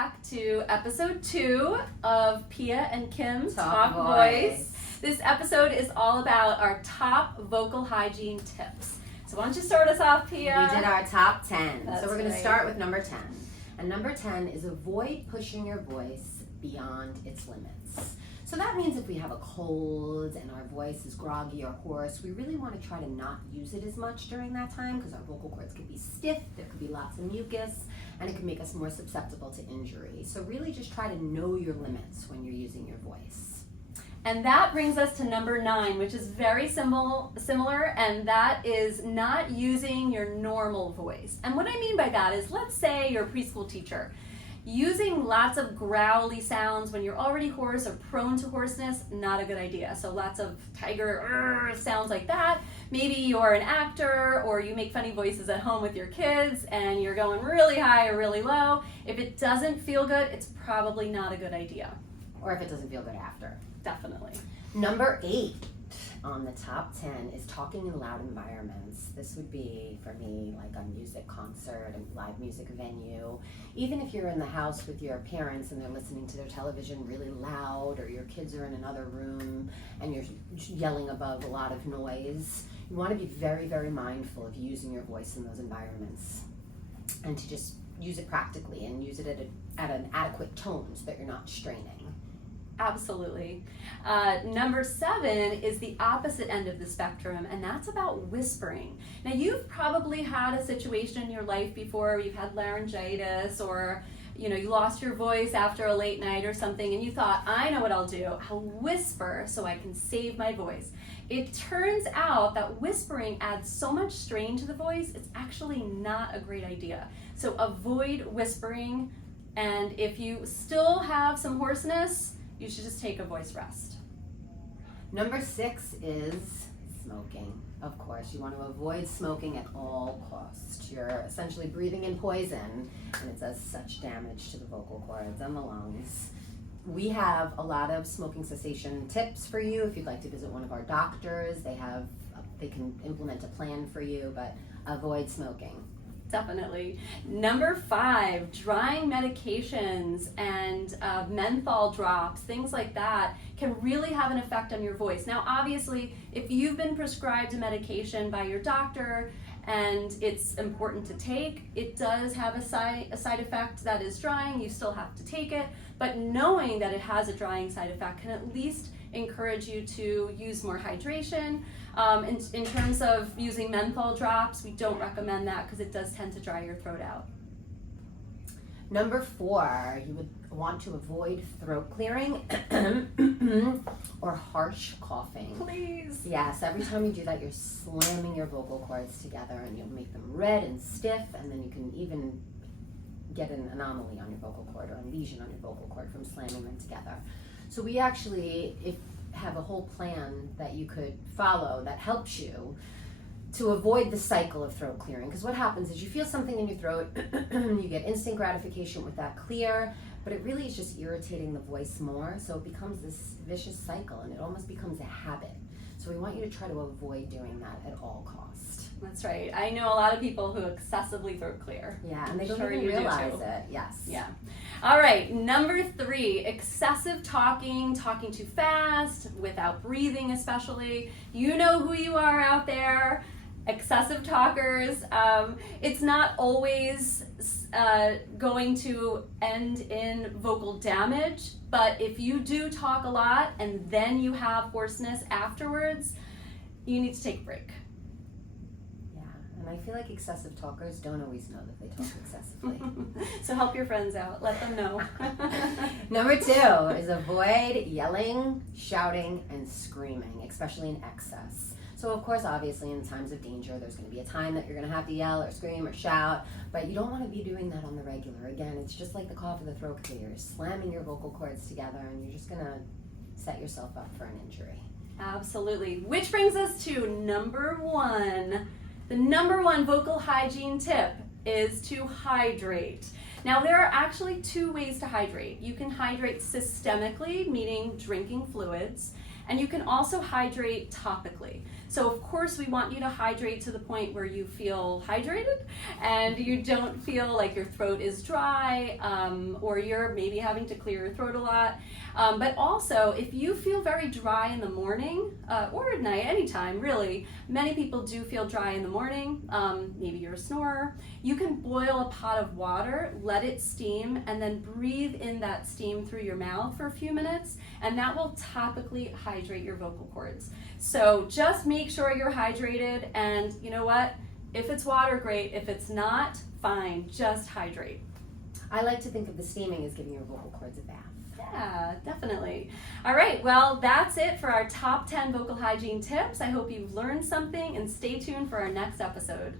back to episode 2 of Pia and Kim's Talk Voice. This episode is all about our top vocal hygiene tips. So why don't you start us off, Pia? We did our top 10. That's So we're going right. to start with number 10. And number 10 is avoid pushing your voice beyond its limits. So that means if we have a cold and our voice is groggy or hoarse, we really want to try to not use it as much during that time because our vocal cords could be stiff, there could be lots of mucus, and it can make us more susceptible to injury. So really just try to know your limits when you're using your voice. And that brings us to number 9, which is very similar, and that is not using your normal voice. And what I mean by that is, let's say you're a preschool teacher. Using lots of growly sounds when you're already hoarse or prone to hoarseness, not a good idea. So lots of tiger sounds like that. Maybe you're an actor or you make funny voices at home with your kids and you're going really high or really low. If it doesn't feel good, it's probably not a good idea. Or if it doesn't feel good after. Definitely. Number 8 on the top 10 is talking in loud environments. This would be, for me, like a music concert, a live music venue. Even if you're in the house with your parents and they're listening to their television really loud, or your kids are in another room and you're yelling above a lot of noise, you want to be very, very mindful of using your voice in those environments and to just use it practically and use it at an adequate tone so that you're not straining. Absolutely. Number 7 is the opposite end of the spectrum, and that's about whispering. Now, you've probably had a situation in your life before where you've had laryngitis or you lost your voice after a late night or something, and you thought, I know what I'll do. I'll whisper so I can save my voice. It turns out that whispering adds so much strain to the voice, it's actually not a great idea. So avoid whispering, and if you still have some hoarseness, you should just take a voice rest. Number 6 is smoking. Of course, you want to avoid smoking at all costs. You're essentially breathing in poison, and it does such damage to the vocal cords and the lungs. We have a lot of smoking cessation tips for you. If you'd like to visit one of our doctors, they can implement a plan for you, but avoid smoking. Definitely. Number 5, drying medications and menthol drops, things like that, can really have an effect on your voice. Now, obviously, if you've been prescribed a medication by your doctor and it's important to take, it does have a side effect that is drying. You still have to take it, but knowing that it has a drying side effect can at least encourage you to use more hydration. In terms of using menthol drops, we don't recommend that because it does tend to dry your throat out. Number 4, you would want to avoid throat clearing or harsh coughing. Please. Yes, every time you do that, you're slamming your vocal cords together and you'll make them red and stiff, and then you can even get an anomaly on your vocal cord or a lesion on your vocal cord from slamming them together. So we actually have a whole plan that you could follow that helps you to avoid the cycle of throat clearing. Because what happens is you feel something in your throat, you get instant gratification with that clear, but it really is just irritating the voice more, so it becomes this vicious cycle and it almost becomes a habit. So we want you to try to avoid doing that at all costs. That's right. I know a lot of people who excessively throat clear. Yeah, and they don't Sure even you do realize too. it. Yes. Yeah. All right, number 3, excessive talking too fast, without breathing especially. You know who you are out there, excessive talkers. It's not always going to end in vocal damage, but if you do talk a lot and then you have hoarseness afterwards, you need to take a break. And I feel like excessive talkers don't always know that they talk excessively. So help your friends out. Let them know. Number 2 is avoid yelling, shouting, and screaming, especially in excess. So of course, obviously, in times of danger, there's going to be a time that you're going to have to yell or scream or shout, but you don't want to be doing that on the regular. Again, it's just like the cough or the throat clear. You're slamming your vocal cords together, and you're just going to set yourself up for an injury. Absolutely. Which brings us to number 1. The number 1 vocal hygiene tip is to hydrate. Now, there are actually 2 ways to hydrate. You can hydrate systemically, meaning drinking fluids, and you can also hydrate topically. So of course we want you to hydrate to the point where you feel hydrated and you don't feel like your throat is dry, or you're maybe having to clear your throat a lot. But also, if you feel very dry in the morning, or at night, anytime really, many people do feel dry in the morning, maybe you're a snorer, you can boil a pot of water, let it steam, and then breathe in that steam through your mouth for a few minutes, and that will topically hydrate your vocal cords. So just make sure you're hydrated, and you know what? If it's water, great. If it's not, fine. Just hydrate. I like to think of the steaming as giving your vocal cords a bath. Yeah, definitely. All right, well, that's it for our top 10 vocal hygiene tips. I hope you've learned something, and stay tuned for our next episode.